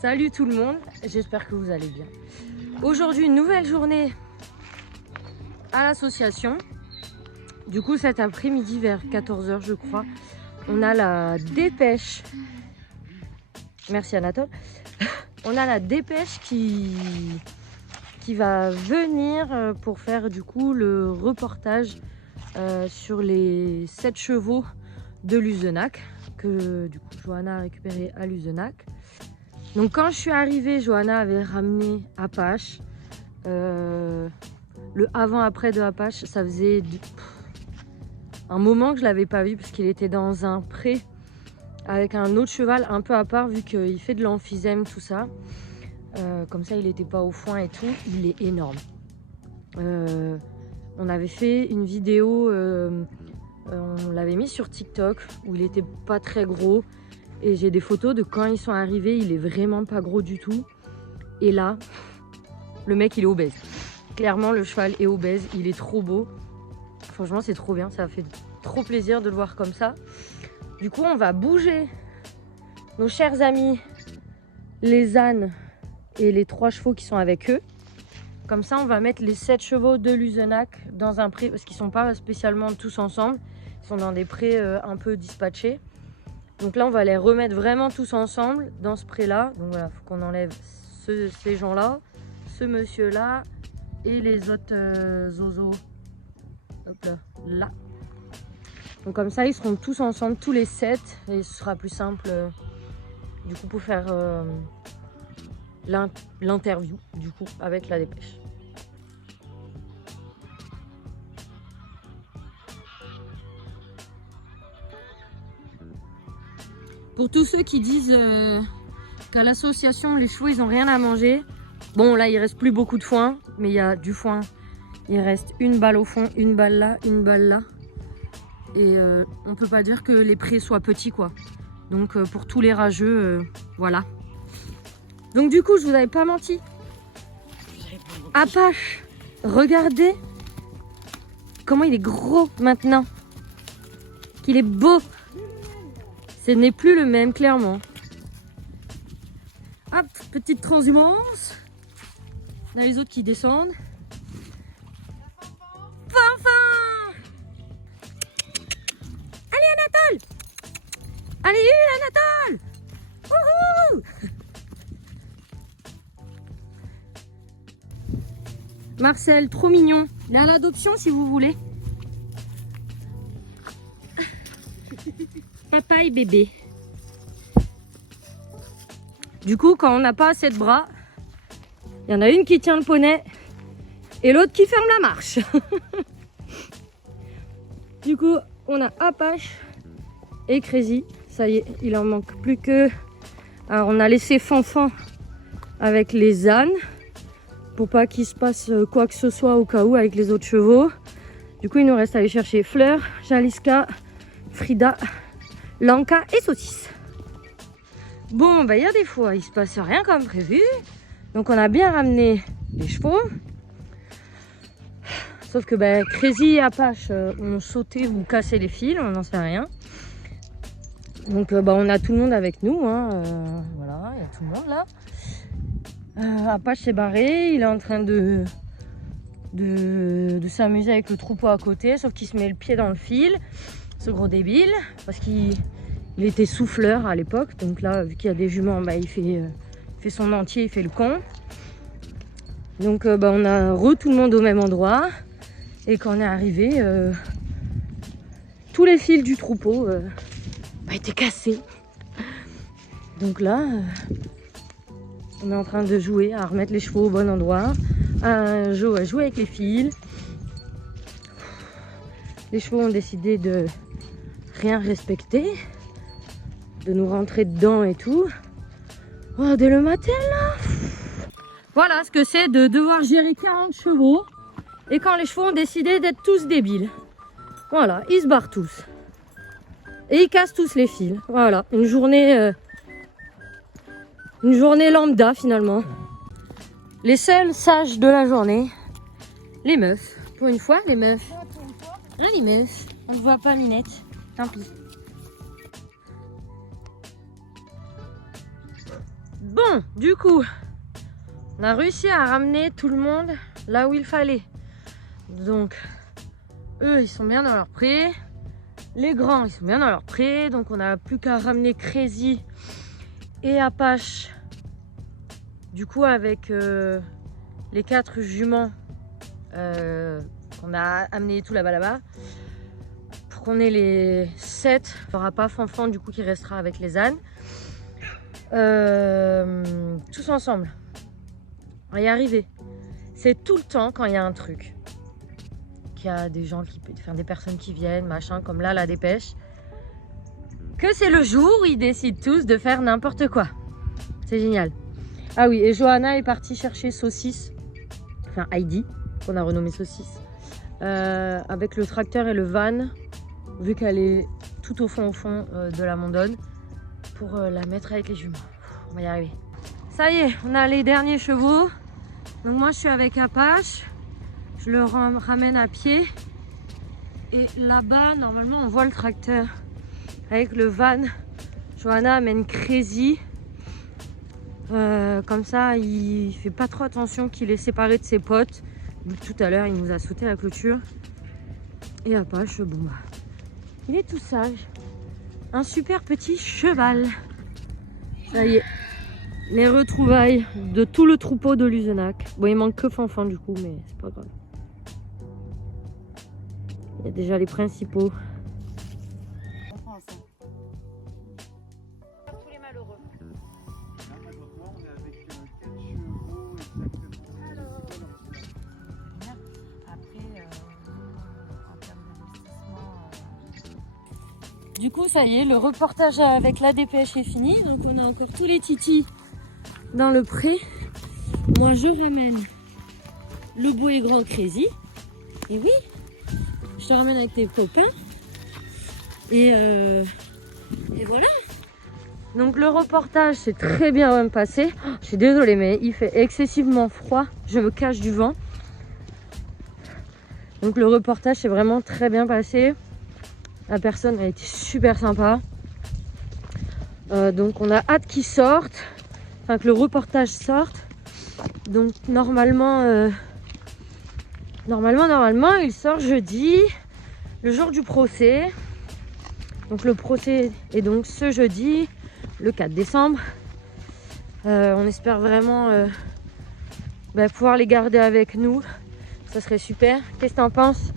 Salut tout le monde, j'espère que vous allez bien. Aujourd'hui, une nouvelle journée à l'association. Du coup, cet après-midi vers 14 h je crois, on a la dépêche. Merci Anatole. On a la dépêche qui va venir pour faire du coup le reportage sur les 7 chevaux de Luzenac que du coup Johanna a récupéré à Luzenac. Donc quand je suis arrivée, Johanna avait ramené Apache. Le avant-après de Apache, ça faisait un moment que je l'avais pas vu parce qu'il était dans un pré avec un autre cheval un peu à part vu qu'il fait de l'emphysème, tout ça. Comme ça, il n'était pas au foin et tout. Il est énorme. On avait fait une vidéo, on l'avait mis sur TikTok où il était pas très gros. Et j'ai des photos de quand ils sont arrivés, il est vraiment pas gros du tout. Et là, le mec il est obèse. Clairement le cheval est obèse, il est trop beau. Franchement c'est trop bien, ça fait trop plaisir de le voir comme ça. Du coup on va bouger nos chers amis, les ânes et les 3 chevaux qui sont avec eux. Comme ça on va mettre les 7 chevaux de Luzenac dans un pré, parce qu'ils sont pas spécialement tous ensemble. Ils sont dans des prés un peu dispatchés. Donc là, on va les remettre vraiment tous ensemble dans ce pré-là. Donc voilà, il faut qu'on enlève ces gens-là, ce monsieur-là et les autres zozos. Hop là, là. Donc comme ça, ils seront tous ensemble, tous les 7. Et ce sera plus simple, du coup, pour faire l'interview, du coup, avec la dépêche. Pour tous ceux qui disent qu'à l'association, les chevaux, ils n'ont rien à manger. Bon, là, il reste plus beaucoup de foin, mais il y a du foin. Il reste une balle au fond, une balle là, une balle là. Et on peut pas dire que les prés soient petits, quoi. Donc, pour tous les rageux, voilà. Donc, du coup, je vous avais pas menti. Apache, regardez comment il est gros maintenant. Qu'il est beau. Ce n'est plus le même, clairement. Hop, petite transhumance. On a les autres qui descendent. Fanfan! Allez, Anatole! Allez, Anatole! Wouhou! Marcel, trop mignon. Il est à l'adoption si vous voulez. Papa et bébé. Du coup, quand on n'a pas assez de bras, il y en a une qui tient le poney et l'autre qui ferme la marche. Du coup, on a Apache et Crazy. Ça y est, il en manque plus que... Alors, on a laissé Fanfan avec les ânes pour pas qu'il se passe quoi que ce soit au cas où avec les autres chevaux. Du coup, il nous reste à aller chercher Fleur, Jaliska, Frida, Lanka et Saucisse. Bon, bah il y a des fois, il se passe rien comme prévu. Donc on a bien ramené les chevaux. Sauf que bah, Crazy et Apache ont sauté ou cassé les fils, on n'en sait rien. Donc bah, on a tout le monde avec nous. Hein. Voilà, il y a tout le monde là. Apache s'est barré, il est en train de s'amuser avec le troupeau à côté. Sauf qu'il se met le pied dans le fil, ce gros débile. Parce qu'il était souffleur à l'époque. Donc là, vu qu'il y a des juments, bah, il fait son entier, il fait le con. Donc bah, on a tout le monde au même endroit. Et quand on est arrivé, tous les fils du troupeau étaient cassés. Donc là, on est en train de jouer, à remettre les chevaux au bon endroit. À jouer avec les fils. Les chevaux ont décidé de rien respecter. De nous rentrer dedans et tout. Oh, dès le matin là. Voilà ce que c'est de devoir gérer 40 chevaux. Et quand les chevaux ont décidé d'être tous débiles. Voilà, ils se barrent tous. Et ils cassent tous les fils. Voilà, une journée lambda finalement. Les seuls sages de la journée, les meufs. Pour une fois, les meufs. Là, les meufs. On ne voit pas Minette. Tant pis. Bon, du coup, on a réussi à ramener tout le monde là où il fallait. Donc, eux, ils sont bien dans leur pré. Les grands, ils sont bien dans leur pré. Donc, on n'a plus qu'à ramener Crazy et Apache. Du coup, avec les 4 juments qu'on a amenés tout là-bas. Pour qu'on ait les 7. Il n'y aura pas Fanfan, du coup, qui restera avec les ânes. Tous ensemble. On va y arriver. C'est tout le temps quand il y a un truc. Qu'il y a des gens des personnes qui viennent, machin, comme là, la dépêche. Que c'est le jour où ils décident tous de faire n'importe quoi. C'est génial. Ah oui, et Johanna est partie chercher Saucisse. Enfin, Heidi, qu'on a renommé Saucisse. Avec le tracteur et le van. Vu qu'elle est tout au fond de la Mondonne. Pour la mettre avec les jumeaux. On va y arriver. Ça y est, on a les derniers chevaux. Donc moi je suis avec Apache. Je le ramène à pied. Et là-bas, normalement, on voit le tracteur avec le van. Johanna amène Crazy. Comme ça, il fait pas trop attention qu'il est séparé de ses potes. Tout à l'heure, il nous a sauté la clôture. Et Apache, bon bah, il est tout sage. Un super petit cheval. Ça y est, les retrouvailles de tout le troupeau de Luzenac. Bon, il manque que Fanfan du coup, mais c'est pas grave. Il y a déjà les principaux. Tous les malheureux. Du coup, ça y est, le reportage avec la dépêche est fini. Donc, on a encore tous les titis dans le pré. Moi, je ramène le beau et grand Crazy. Et oui, je te ramène avec tes copains. Et voilà. Donc, le reportage s'est très bien passé. Oh, je suis désolée, mais il fait excessivement froid. Je me cache du vent. Donc, le reportage s'est vraiment très bien passé. La personne a été super sympa. Donc on a hâte qu'il sorte. Enfin que le reportage sorte. Donc normalement, il sort jeudi. Le jour du procès. Donc le procès est donc ce jeudi, le 4 décembre. On espère vraiment pouvoir les garder avec nous. Ça serait super. Qu'est-ce que t'en penses ?